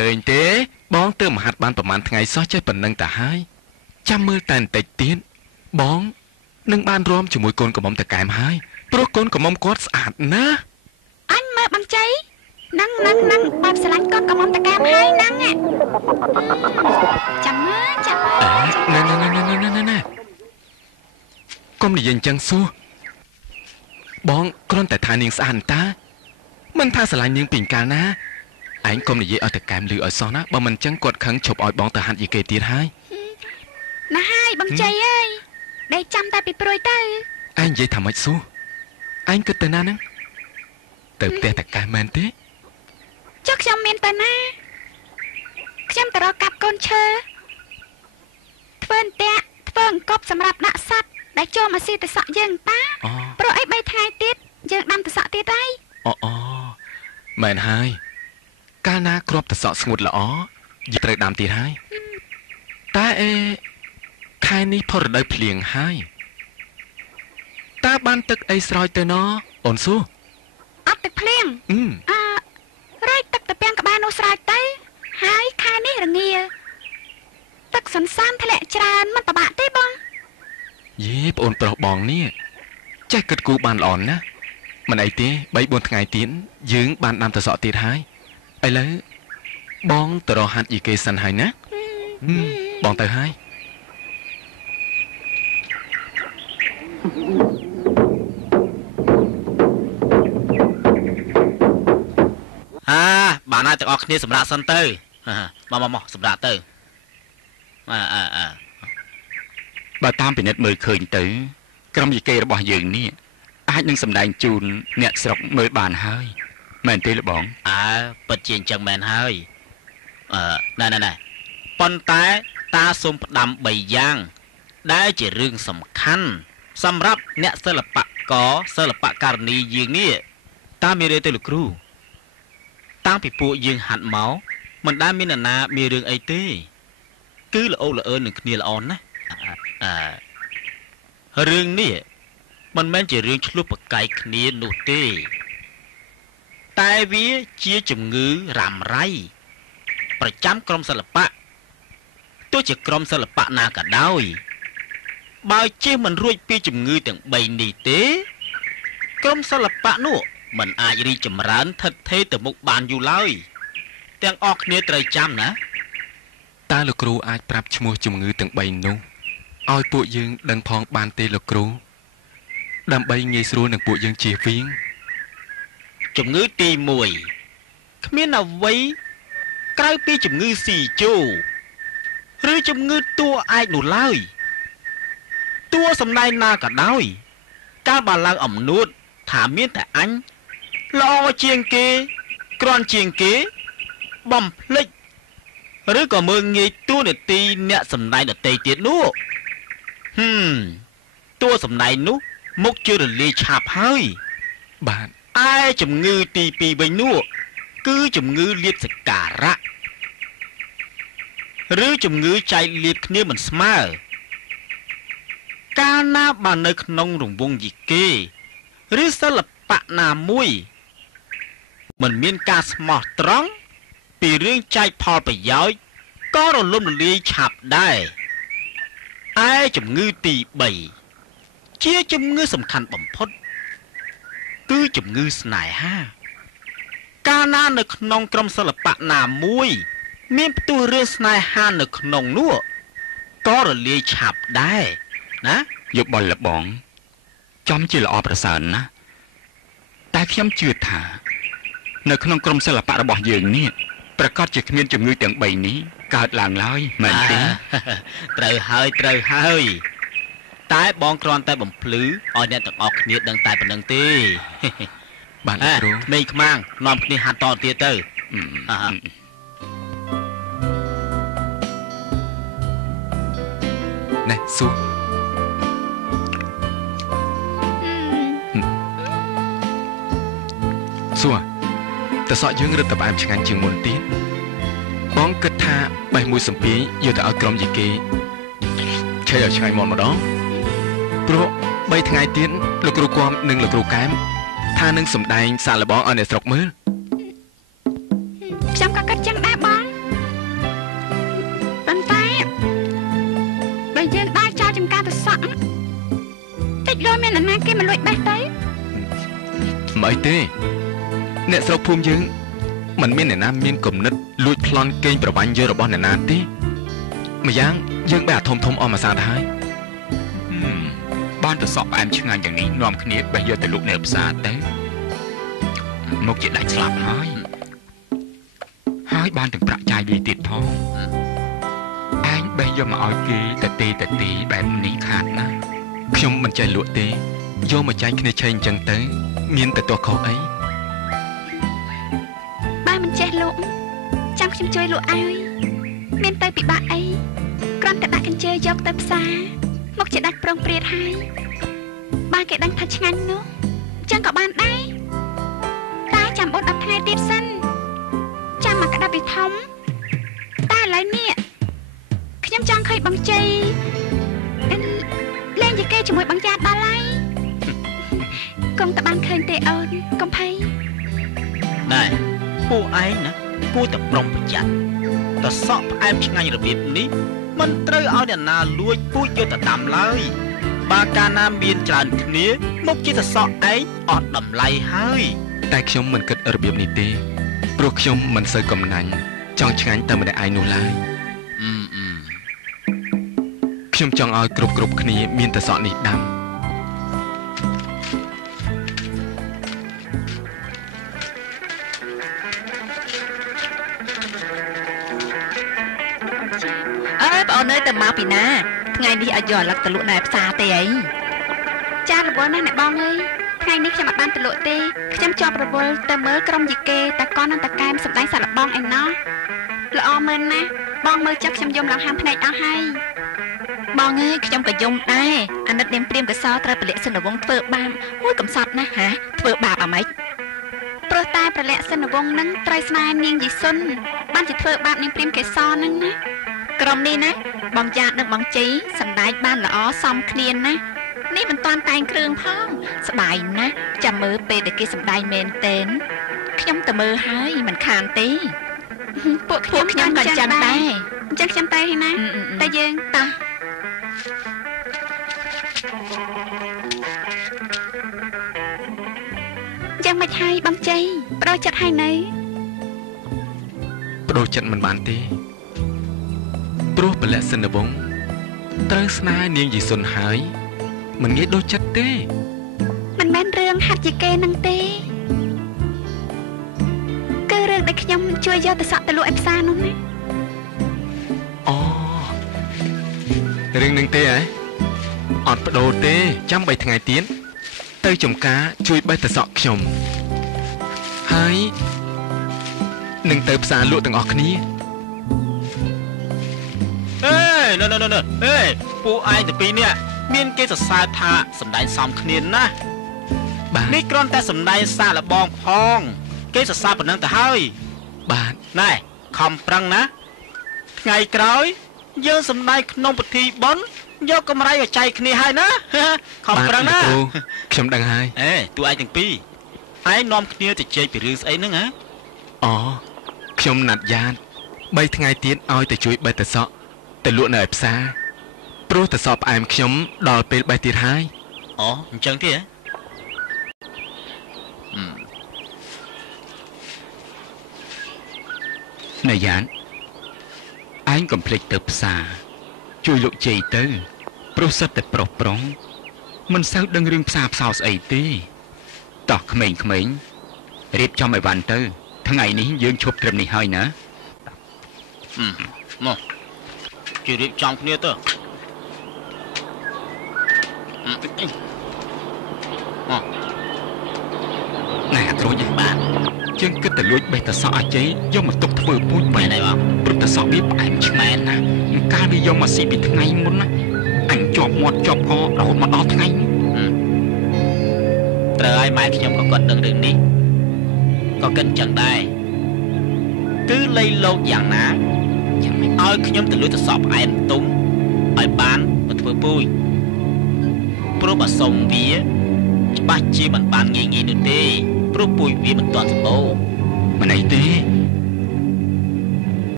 ឃើញទេបងទើបមហាត់បានប្រហែលថ្ងៃសោះចេះប៉ុណ្្នឹងតាហើយចាំមើលតែបន្តិចទៀតបងនឹងបានរួមជាមួយកូនកំមុំតកែមហើយព្រោះកូនកំមុំគាត់ស្អាតណាស់អញមើលបងជ័យនឹងបែបស្រឡាញ់កូនកំមុំតកែមហើយហ្នឹងចាំមើលណែកុំនិយាយអញ្ចឹងសួរបងគ្រាន់តែថានាងស្អាតតាមិនថាស្រឡាញ់នាងពីកាលណាឯងកុំនិយាយឲ្យតកែមឮឲ្យសោះណាបើមិនអញ្ចឹងគាត់ខឹងឈប់ឲ្យបងទៅហាត់យីគេទៀតហើយណាហើយបងជ័យអើយដេកចាំតែពីព្រួយទៅឯងនិយាយថាម៉េចសួរឯងគិតទៅណាហ្នឹងទៅផ្ទះតកែមែនទេចុះខ្ញុំមានទៅណាខ្ញុំទៅរកកាប់កូនឈើធ្វើអន្ទាក់ធ្វើអង្គប់សម្រាប់ដាក់សัตว์ដែលចូលមកស៊ីទៅសក់យើងតាព្រោះអី3ថ្ងៃទៀតយើងដាំទៅសក់ទៀតហើយអូមែនហើយកាលណាគ្រាប់ទៅសក់ស្ងួតល្អយើងត្រូវដាំទៀតហើយតែខែនេះផុតរដូវភ្លៀងហើយតើបានទឹកអីស្រោចទៅណអូនសួរអត់ទឹកភ្លៀងរៃទឹកទៅពាំងក្បាលនោះស្រោចទៅហើយខែនេះរងាទឹកសន្សានធ្លាក់ច្រើនមិនប្របាក់ទេបងយេប្អូនប្រុសបងនេះចេះគិតគូរបានល្អណាស់មិនអីទេ 3-4 ថ្ងៃទៀតយើងបានដាំទៅសក់ទៀតហើយឥឡូវបងទៅរកហាត់យីគេសិនហើយណាបងទៅហើយបានហើយទាំងអស់គ្នាសម្រាប់សិនទៅមកសម្រាប់ទៅបើតាមពិនិត្យមើលឃើញទៅក្រុមយីគេរបស់យើងនេះអាចនឹងសម្ដែងជូនអ្នកស្រុកមើលបានហើយមែនទេលោកបងពិតជាអញ្ចឹងមែនហើយណែប៉ុន្តែតាសូមផ្ដាំ3យ៉ាងដែលជារឿងសំខាន់សម្រាប់អ្នកសិល្បករសិល្បករនីយើងនេះតាមានរឿងទៅលោកគ្រូតាំងពីពួកយើងហាត់មកមិនដែលមានអ្នកណាមានរឿងអីទេគឺល្អល្អើនឹងគ្នាល្អណាស់រឿងនេះមិនមែនជារឿងឆ្លោះប្រកែកគ្នានោះទេតែវាជាជំងឺរ៉ាំរ៉ៃប្រចាំក្រុមសិល្បៈទោះជាក្រុមសិល្បៈណាក៏ដោយបើជិះមិនរួចពីជំងឺទាំង3នេះទេក្រុមសិល្បៈនោះមិនអាចរីកចម្រើនថិតថេរទៅមុខបានយូរឡើយទាំងអស់គ្នាត្រូវចាំណាតើលោកគ្រូអាចប្រាប់ឈ្មោះជំងឺទាំង3នោះឲ្យពួកយើងដឹងផងបានទេលោកគ្រូដើម្បីងាយស្រួលនឹងពួកយើងជៀសវាងជំងឺទី1គ្មានអ្វីក្រៅពីជំងឺស៊ីជូឬជំងឺតួឯកនោះឡើយតួសម្ដែងណាក៏ដោយកាលបើឡើងអំនួតថាមានតែអញល្អជាងគេក្រាន់ជាងគេបំភ្លេចឬក៏មើងងាយតួនាទីអ្នកសម្ដែងដទៃទៀតនោះតួសម្ដែងនោះមុខជឿរលាយឆាប់ហើយបាទឯជំងឺទី2វិញនោះគឺជំងឺលៀបសក្ការៈឬជំងឺចែកលៀបគ្នាមិនស្មើកាលណាបើនៅក្នុងរង្វង់យីគេឬសិល្បៈណាមួយមិនមានការស្មោះត្រង់ពីរឿងចែកផលប្រយោជន៍ក៏រលំរលាយឆាប់ដែរឯជំងឺទី3ជាជំងឺសំខាន់បំផុតគឺជំងឺស្នេហាកាលណានៅក្នុងក្រុមសិល្បៈណាមួយមានផ្ទុះរឿងស្នេហានៅក្នុងនោះក៏រលាយឆាប់ដែរណាយកបលលបងចំជាល្អប្រសើរណាស់តែខ្ញុំជឿថានៅក្នុងក្រុមសិល្បៈរបស់យើងនេះប្រកាសជាគ្មានជំងឺទាំង3នេះកើតឡើងឡើយមែនទេត្រូវហើយតែបងគ្រាន់តែបំភ្លឺឲ្យអ្នកទាំងអស់គ្នាដឹងតែប៉ុណ្្នឹងទេបាទលោកគ្រូក្មេងខ្មាំងនាំគ្នាហាត់តទៀតទៅណែសួរតើសក់យើងរឹតតែផ្អែមឆ្ងាញ់ជាងមុនទៀតបងគិតថាបេះមួយសំពីយកទៅឲ្យក្រុមយីគេឆេះឲ្យឆ្ងាញ់មុនម្ដងព្រោះ3ថ្ងៃទៀតលោកគ្រូគំនិងលោកគ្រូកែមថានឹងសម្ដែងសាកល្បងឲ្យអ្នកស្រុកមើលខ្ញុំក៏គិតចឹងដែរបង លុយមានអាណាគេមកលួចបេះទៅ មិនអីទេអ្នកស្រុកភូមិយើងមិនមានអ្នកណាមានគំនិតលួចប្លន់កេងប្រវ័ញ្ចយករបស់អ្នកណាទេម្យ៉ាងយើងបែរអាធំអស់មួយសាទៅហើយ បានទៅសក់ផ្អែមឆ្ងាញ់យ៉ាងនេះនាំគ្នាបេះយកទៅលក់នៅផ្សារទៅមកជាដាច់ស្លាប់ហើយបានទាំងប្រាក់ចាយលុយទៀតផងឯងបេះយកមកឲ្យគេទៅទីបែបនេះខាតណាស់ ខ្ញុំមិនចេះលក់ទេយកមកចែកគ្នាឆេងអញ្ចឹងទៅមានតែទោះខុសអី បើមិនចេះលក់ចាំខ្ញុំជួយលក់ឲ្យមានទៅពិបាកអីគ្រាន់តែដាក់កញ្ជើយកទៅផ្សារមកជាដាច់ប្រងព្រាតហើយបើគេដឹងថាឆ្ងាញ់នោះអញ្ចឹងក៏បានដែរតែចាំអត់10ថ្ងៃទៀតសិនចាំមកក្តាប់ពីធំតែឥឡូវនេះខ្ញុំចង់ឃើញបងជ័យលេងយីគេជាមួយបងយ៉ាតដល់ហើយកុំតែបានឃើញទេអូនកុំភ័យ ណែពួកឯងណាគួរតែប្រុងប្រយ័ត្នតសក់ផ្អែមឆ្ងាញ់របៀបនេះមិនត្រូវឲ្យអ្នកណាលួចពូជយកទៅដាំឡើយបើកាលណាមានច្រើនគ្នាមកជាតសក់ឯងអត់តម្លៃហើយ តែខ្ញុំមិនគិតរបៀបនេះទេព្រោះខ្ញុំមិនសូវកំណាញ់ចង់ឆ្ងាញ់តែម្នាក់ឯងនោះឡើយខ្ញុំចង់ឲ្យគ្រប់គ្នាមានតសក់នេះដាំ បងនៅតែមកពីណាថ្ងៃនេះឲ្យយកអាឡឹកទៅលក់នៅផ្សារទេអីចារវល់ណាស់អ្នកបងអើយថ្ងៃនេះខ្ញុំអត់បានទៅលក់ទេខ្ញុំជាប់រវល់ទៅមើលក្រុមយីគេតាកននិងតាកែមសម្ដែងសាក់លបងឯណោះល្អមែនណាស់បងមើលចាប់ខ្ញុំយំឡើងហាមភ្នែកអស់ហើយបងអើយខ្ញុំក៏យំដែរអាណិតនាងព្រាមកសោត្រូវពលិសិនវងធ្វើបាបមួយកំសត់ណាស់ហាធ្វើបាបអាម៉េចព្រោះតែប្រលិសិនវងនឹងត្រូវស្នេហ៍នាងយីសុនបានជាធ្វើបាបនាងព្រាមកសោនឹងណា ក្រុមនេះណាបងយ៉ាតនិងបងជីសម្ដែងបានល្អសមគ្នាណានេះមិនតាន់តែងគ្រឿងផងស្ដាយណាស់ចាំមើលពេលដែលគេសម្ដែងមែនទេខ្ញុំទៅមើលហើយមិនខានទេពួកខ្ញុំក៏ចាំដែរអញ្ចឹងខ្ញុំទៅហើយណាតែយើងតោះយ៉ាងមិនហើយបងជីប្រូចិត្តហើយនៅប្រូចិត្តមិនបានទេ ព្រោះពលិសិនវងត្រូវស្នេហ៍នាងយីសុនហើយមិនងាយដូចចិត្តទេមិនមែនរឿងហាត់យីគេនឹងទេគឺរឿងដែលខ្ញុំជួយយកទៅសក់ទៅលក់ឯផ្សារនោះណាអូរឿងនឹងទេហ៎អត់បដូរទេចាំ3ថ្ងៃទៀតទៅចំការជួយបេះទៅសក់ខ្ញុំហើយនឹងទៅផ្សារលក់ទាំងអស់គ្នា ណ៎អេពួកឯងទៅពីរនេះមានគេសរសើរថាសម្ដែងសមគ្នាណាស់នេះគ្រាន់តែសម្ដែងសាកលបងផងគេសរសើរប៉ុណ្ណឹងទៅហើយបាទណែខំប្រឹងណាថ្ងៃក្រោយយើងសម្ដែងក្នុងពិធីបុណ្យយកកម្រៃឲ្យចែកគ្នាហើយណាខំប្រឹងណាខ្ញុំដឹងហើយអេតួឯងទាំងពីរឯងនាំគ្នាទៅជែកពីរឿងស្អីហ្នឹងហ៎អូខ្ញុំណាត់យ៉ាត3ថ្ងៃទៀតឲ្យទៅជួយបេះទៅសក់ទៅលក់នៅឯផ្សារព្រោះតសក់ផ្អែមខ្ញុំដល់ពេលបេះទៀតហើយអូអញ្ចឹងទេណែយ៉ានឯងកុំភ្លេចទៅផ្សារជួយលោកជ័យទៅព្រោះសិតតែប្រុសប្រុងមិនសូវដឹងរឿងផ្សារផ្សោស្អីទេតោះក្មេងៗរៀបចំអីវ៉ាន់ទៅថ្ងៃនេះយើងឈប់ត្រឹមនេះហើយណាមកជួយរៀបចំគ្នាទៅណែត្រួយបាទយើងគិតតែលួចបេះតសក់អាជ័យយកមកទុកធ្វើពូជបែរណែបងព្រោះតសក់វាផ្អែមឆ្ងាញ់ណាស់កាលវាយកមកស៊ីពីថ្ងៃមុនណាអញជាប់មាត់ជាប់ករហូតមកដល់ថ្ងៃនេះត្រូវឲ្យម៉ែខ្ញុំក៏គាត់ដឹងរឿងនេះក៏គិតចឹងដែរគឺលៃលោកយ៉ាងណាចាំមិនឲ្យខ្ញុំទៅលួចតសក់ផ្អែមទុំឲ្យបានមកធ្វើពូជព្រោះបើសុំវាច្បាស់ជាមិនបានងាយៗនោះទេព្រោះពូជវាមិនទាន់សម្បូរមិនអីទេ